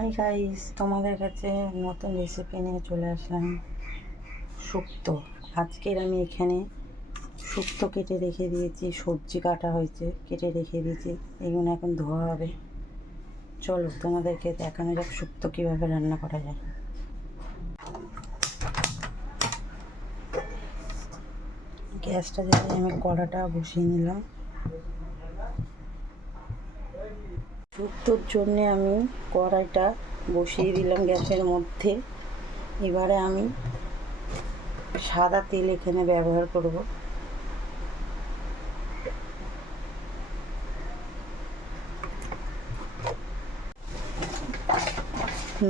Hi guys, তোমাদের কাছে নতুন রেসিপি নিয়ে চলে আসলাম। শুক্তো। আজকের আমি এখানে শুক্তো কেটে রেখে দিয়েছি, সবজি কাটা হয়েছে, কেটে রেখে দিয়েছি। এগুলো এখন ধোয়া হবে। চলো তোমাদেরকে দেখানো যাক শুক্তো কীভাবে রান্না করা যায়। গ্যাসটা জ্বালিয়ে আমি কড়াটা বসিয়ে নিলাম। শুক্তোর জন্যে আমি কড়াইটা বসিয়ে দিলাম গ্যাসের মধ্যে। এবারে আমি সাদা তেল এখানে ব্যবহার করব।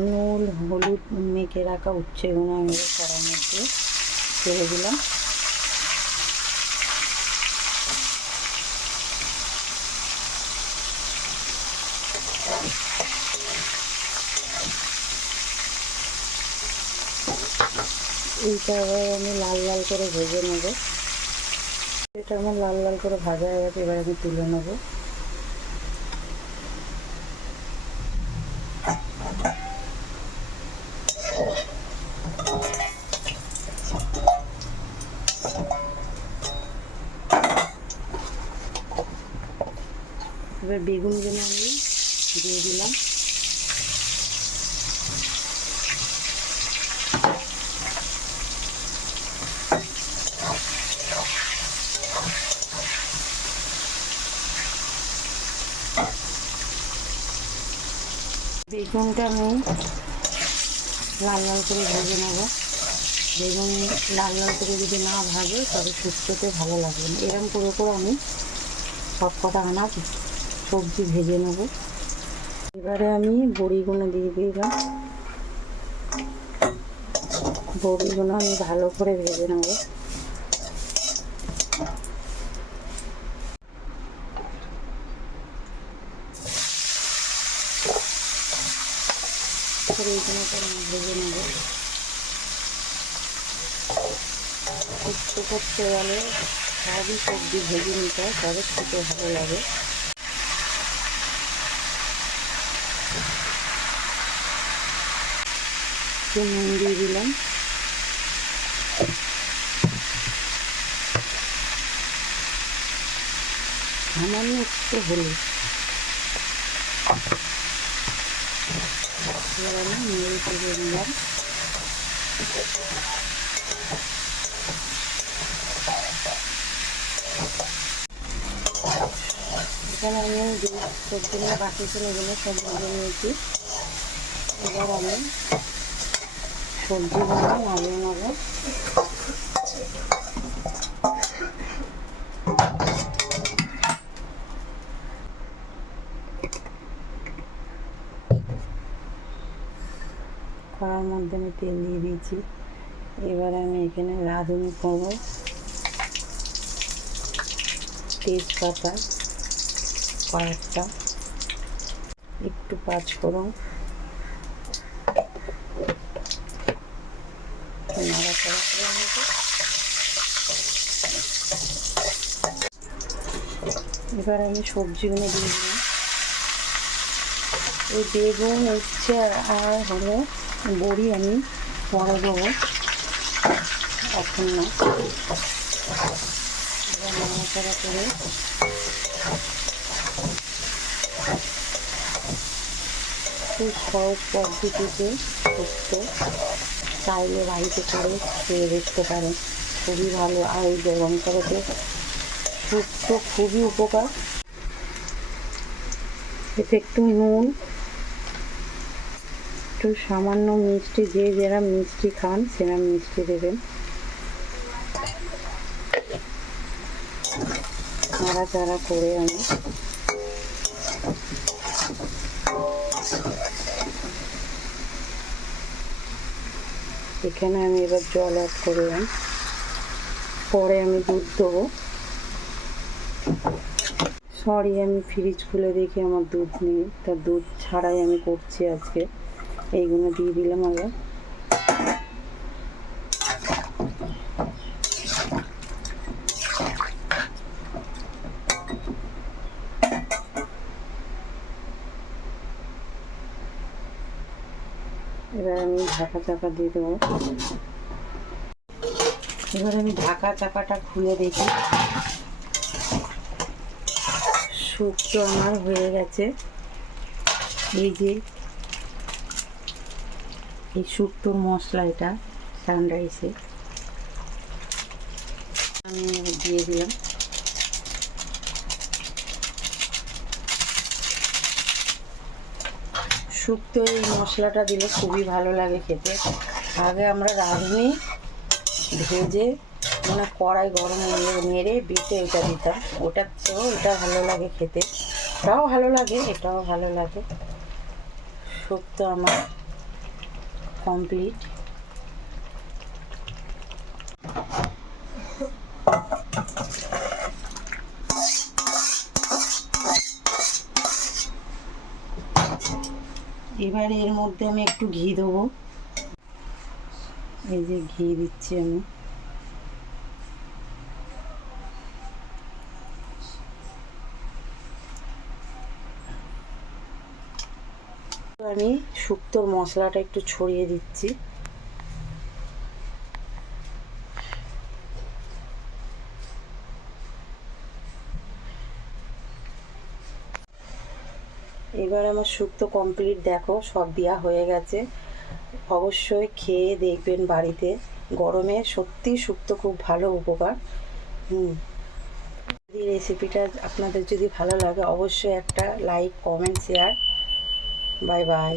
নুন হলুদ মেখে রাখা উচ্ছেগুলো আমি কড়ার মধ্যে ছেড়ে দিলাম। এইটা আবার আমি লাল লাল করে ভেজে নেব। এটা আমার লাল লাল করে ভাজা হয়ে গেছে, এবার আমি তুলে নেব। এবার বেগুনগুলো আমি দিয়ে দিলাম। বেগুনটা আমি লাল লাল করে ভেজে নেব। বেগুন লাল লাল করে যদি না ভাজে তবে শুক্তোতে ভালো লাগবে না। এরকম করে করে আমি সব কটা আনাজ সবজি ভেজে নেব। এবারে আমি বড়িগুলো দিয়ে দিলাম। বড়িগুলো আমি ভালো করে ভেজে নেব। এইগুলো আমি ভেজে নেব। শুক্তো করতে গেলে সবই সবজি ভেজে নিতে হয়, তবে খেতে ভালো লাগে। একটু নুন দিয়ে দিলাম। সামান্য একটু হলুদ। এবার আমি নেড়ে চেড়ে নিলাম। এখানে আমি যে সবজিগুলো বাকি ছিল এগুলো সব ভেজে নিয়েছি। এবার আমি সবজিগুলো নামিয়ে নেব। কড়ার মধ্যে আমি তেল দিয়ে দিয়েছি। এবার আমি এখানে রাঁধুনি করব, তেজপাতা কয়েকটা, একটু পাঁচফোড়ন, নাড়াচাড়া করে নেব। এবার আমি সবজিগুলো দিয়ে দিলাম। এই বেগুন উচ্ছে আর হলো বড়ি আমি পরে দেবো, এখন না। এবার নাড়াচাড়া করে খুব সহজ পদ্ধতিতে শুক্তো চাইলে বাড়িতে করে খেয়ে দেখতে পারেন, খুবই ভালো। আর এই গরমকালেতে শুক্তো খুবই উপকার। এতে একটু নুন, একটু সামান্য মিষ্টি, যে যেরকম মিষ্টি খান সেরকম মিষ্টি দেবেন। নাড়াচাড়া করে আমি এখানে আমি এবার জল অ্যাড করলাম। পরে আমি দুধ দেবো। সরি, আমি ফ্রিজ খুলে দেখি আমার দুধ নেই, তা দুধ ছাড়াই আমি করছি আজকে। এইগুলো দিয়ে দিলাম আগে। এবার আমি ঢাকা চাপা দিয়ে দেবো। এবার আমি ঢাকা চাপাটা খুলে দেখি। শুক্তো আমার হয়ে গেছে। এই যে এই শুক্তোর মশলা, এটা সানরাইসে আমি দিয়ে দিলাম। শুক্তো এই মশলাটা দিলে খুবই ভালো লাগে খেতে। আগে আমরা রাঁধুনি ভেজে মানে কড়াই গরম নেড়ে বেটে ওটা দিতাম, ওটার চেয়েও এটা ভালো লাগে খেতে। এটাও ভালো লাগে, এটাও ভালো লাগে। শুক্তো আমার কমপ্লিট। এবার এর মধ্যে আমি একটু ঘি দেবো। এই যে ঘি দিচ্ছি আমি। আমি শুক্তোর মশলাটা একটু ছড়িয়ে দিচ্ছি। এবার আমার শুক্তো কমপ্লিট, দেখো সব দেওয়া হয়ে গেছে। অবশ্যই খেয়ে দেখবেন বাড়িতে, গরমে সত্যি শুক্তো খুব ভালো উপকার। যদি রেসিপিটা আপনাদের যদি ভালো লাগে অবশ্যই একটা like, comment, share. Bye bye.